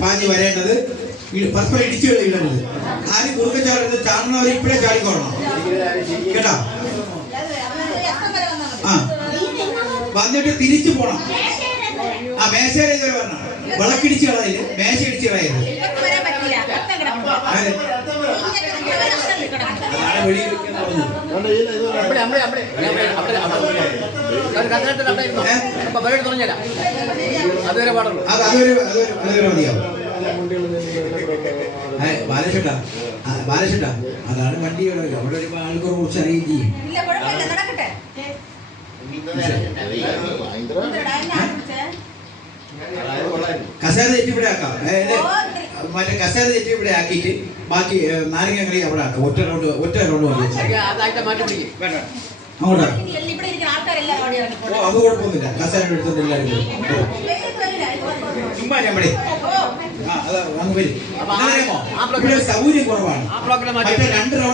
പാഞ്ഞു വരേണ്ടത് പരസ്പരം ഇടിച്ചു ഇടരുത് ആരും കുറുക്കൻ ചാടുന്നത് ചാടുന്നവർ ഇപ്പോഴേ ചാടിക്കോളണം കേട്ടാ ആ വന്നിട്ട് തിരിച്ചു പോണം ആ മേശയിലെ ഇതുവരെ വരണം വിളക്കിടിച്ച് കളയരുത് മേശ ഇടിച്ച് കളയരുത് വെളിയിൽ അതുവരെ പാടുള്ളൂ. അതാണ് വണ്ടി അവിടെ ഒരു ആൾക്കാരെ കുറിച്ച് അറിയുകയും ചെയ്യും. കസേര തെറ്റി ഇവിടെ ആക്കാം. മറ്റേ കസേര തെറ്റി ഇവിടെ ആക്കിയിട്ട് ബാക്കി നാരങ്ങ കളി അവിടെ ആക്കാം. ഒറ്റ റൗണ്ട് ഒറ്റ റൗണ്ട് അങ്ങോട്ടാ ഓ അത് കുഴപ്പമൊന്നുമില്ല. കസേര എടുത്തിട്ട് എല്ലാവരും ചുമ്മാ ഞമ്മടെ ആ അതാ വന്നു വരും. ഇവിടെ സൗകര്യം കുറവാണ്. മറ്റേ രണ്ട് റൗണ്ട്